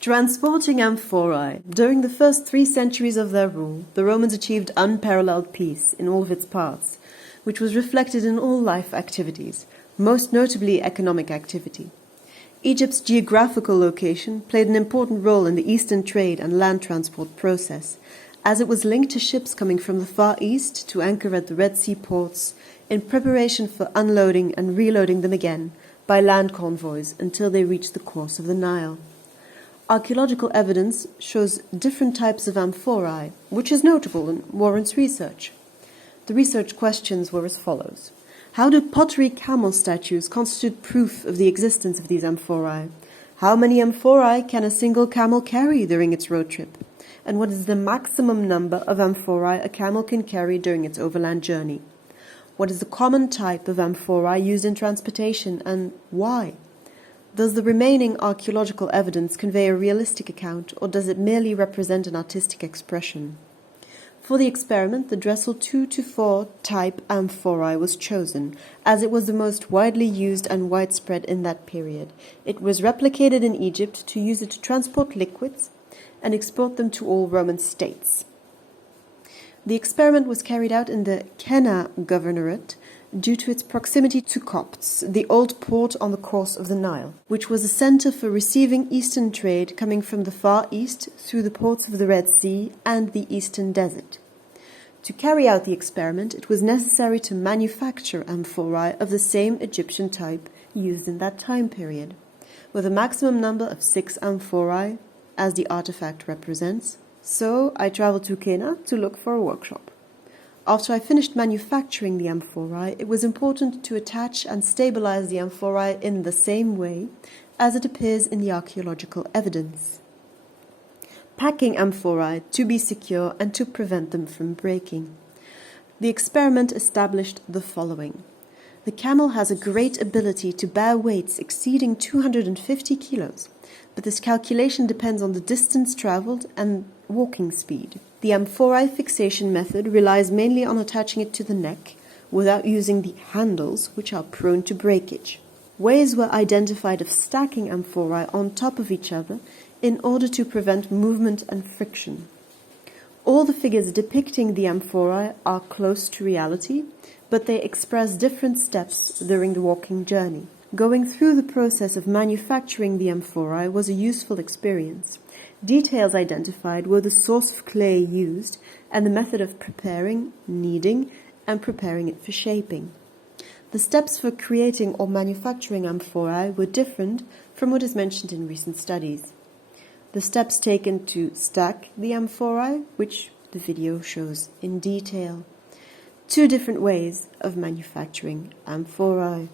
Transporting amphorae. During the first 3 centuries of their rule, the Romans achieved unparalleled peace in all of its parts, which was reflected in all life activities, most notably economic activity. Egypt's geographical location played an important role in the eastern trade and land transport process, as it was linked to ships coming from the Far East to anchor at the Red Sea ports in preparation for unloading and reloading them again by land convoys until they reached the course of the Nile. Archaeological evidence shows different types of amphorae, which is notable and warrants research. The research questions were as follows. How do pottery camel statues constitute proof of the existence of these amphorae? How many amphorae can a single camel carry during its road trip? And what is the maximum number of amphorae a camel can carry during its overland journey? What is the common type of amphorae used in transportation, and why? Does the remaining archaeological evidence convey a realistic account, or does it merely represent an artistic expression? For the experiment, the Dressel 2-4 type amphorae was chosen, as it was the most widely used and widespread in that period. It was replicated in Egypt to use it to transport liquids and export them to all Roman states. The experiment was carried out in the Kenna Governorate due to its proximity to Copts, the old port on the course of the Nile, which was a center for receiving eastern trade coming from the Far East through the ports of the Red Sea and the Eastern Desert. To carry out the experiment, it was necessary to manufacture amphorae of the same Egyptian type used in that time period, with a maximum number of 6 amphorae, as the artifact represents. So I traveled to Kenna to look for a workshop. After I finished manufacturing the amphorae, it was important to attach and stabilize the amphorae in the same way as it appears in the archaeological evidence. Packing amphorae to be secure and to prevent them from breaking. The experiment established the following. The camel has a great ability to bear weights exceeding 250 kilos, but this calculation depends on the distance traveled and walking speed. The amphorae fixation method relies mainly on attaching it to the neck without using the handles, which are prone to breakage. Ways were identified of stacking amphorae on top of each other in order to prevent movement and friction. All the figures depicting the amphorae are close to reality, but they express different steps during the walking journey. Going through the process of manufacturing the amphorae was a useful experience. Details identified were the source of clay used and the method of preparing, kneading, and preparing it for shaping. The steps for creating or manufacturing amphorae were different from what is mentioned in recent studies. The steps taken to stack the amphorae, which the video shows in detail. 2 different ways of manufacturing amphorae.